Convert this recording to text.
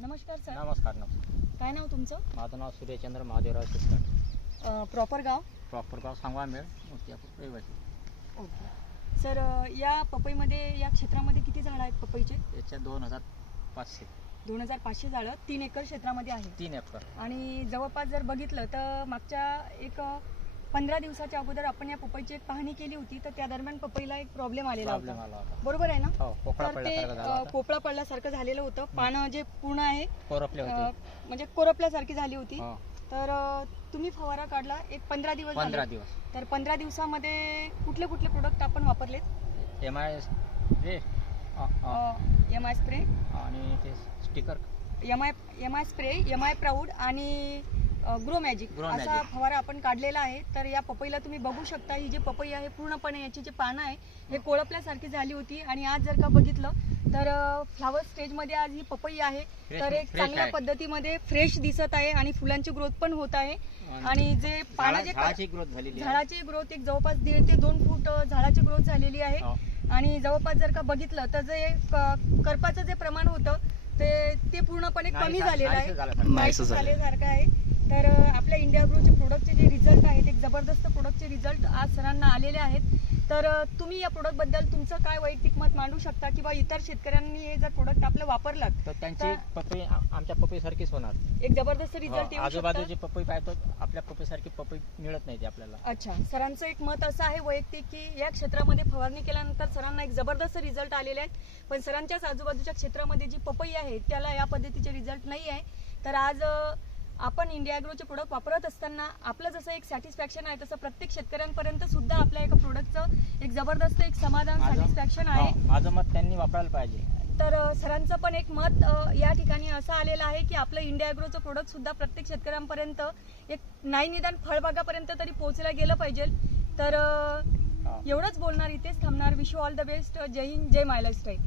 नमस्कार सर नमस्कार नमस्कार. काय नाव तुमचं? माझं नाव सूर्यचंद्र महादेवराव शिरसाट. प्रॉपर गाव? प्रॉपर गाव मूर्तिजापूर रहिवासी. ओके. सर अ, या पपईमध्ये या क्षेत्रामध्ये किती झाडं आहेत पपईचे? याच्या दोन हजार पाचशे. दोन हजार पाचशे झाडं तीन एकर क्षेत्रामध्ये आहे. तीन एकर. आणि जवळपास जर बघितलं तर मागच्या एक पंधरा दिवसाच्या अगोदर आपण या पपईची एक पाहणी केली होती तर त्या दरम्यान पपईला एक प्रॉब्लेम आलेला होता. आला होता. बरोबर आहे ना? हो पोकळा तर ते पडल्यासारखं झाला अ, होता. पोपळा पडल्यासारखं झालेलं होतं. पानं जे पूर्ण आहे कोरपले अ, होते. म्हणजे कोरपल्यासारखी झाली होती. हो. तर अ, तुम्ही फवारा काढला एक पंधरा दिवस झाले. पंधरा दिवस. तर पंधरा दिवसामध्ये कुठले कुठले प्रोडक्ट आपण वापरलेत? M I ray M I spray आणि ते sticker M I M I spray M I proud आणि ग्रो मॅजिक Grow असा Magic. फवारा आपण काढलेला आहे. तर या पपईला तुम्ही बघू शकता ही जी पपई आहे पूर्णपणे याची जी पानं आहे हे कोळपल्यासारखी झाली होती. आणि आज जर का बघितलं तर फ्लावर स्टेजमध्ये आज ही पपई आहे. Fresh- तर एक fresh चांगल्या आहे. पद्धतीमध्ये फ्रेश दिसत आहे आणि फुलांची ग्रोथ पण होत आहे. आणि जे पानं झाडा- जे झाडाची ग्रोथ झालेली आहे. झाडाची ग्रोथ एक जवळपास दीड ते दोन फूट अ, झाडाची ग्रोथ झालेली आहे. हो. आणि जवळपास जर का बघितलं तर जे क- करपाचं जे प्रमाण होतं ते ते पूर्णपणे कमी झालेलं आहे. नाहीसं झाल्यासारखं आहे. तर आपल्या इंडिया ग्रोचे प्रोडक्टचे जे रिझल्ट आहेत एक जबरदस्त प्रोडक्टचे रिझल्ट आज सरांना आलेले आहेत. तर तुम्ही या प्रोडक्टबद्दल तुमचं काय वैयक्तिक मत मांडू शकता किंवा इतर शेतकऱ्यांनी हे जर प्रोडक्ट आपलं वापरलं तर त्यांची पपई आमच्या पपई सारखीच होणार. एक जबरदस्त रिझल्ट आजूबाजूची पपई पाहतो आपल्या पपई सारखी पपई मिळत नाही ती आपल्याला. अच्छा सरांचं एक मत असं आहे वैयक्तिक की या क्षेत्रामध्ये फवारणी केल्यानंतर सरांना एक जबरदस्त रिझल्ट आलेले आहेत. पण सरांच्याच आजूबाजूच्या क्षेत्रामध्ये जी पपई आहे त्याला या पद्धतीचे रिझल्ट नाही आहे. तर आज आपण इंडिया ॲग्रोचे प्रोडक्ट वापरत असताना आपलं जसं एक सॅटिस्फॅक्शन आहे तसं प्रत्येक शेतकऱ्यांपर्यंत सुद्धा आपल्या एका प्रोडक्टचं एक जबरदस्त एक समाधान सॅटिस्फॅक्शन आहे. माझं मत त्यांनी वापरायला पाहिजे. तर सरांचं पण एक मत या ठिकाणी असं आलेलं आहे की आपलं इंडिया ॲग्रोचं प्रोडक्ट सुद्धा प्रत्येक शेतकऱ्यांपर्यंत एक नाही निदान फळबागापर्यंत तरी पोहोचलं गेलं पाहिजे. तर. एवढंच बोलणार इथेच थांबणार. Wish all the best Jai Hind Jai my lifestyle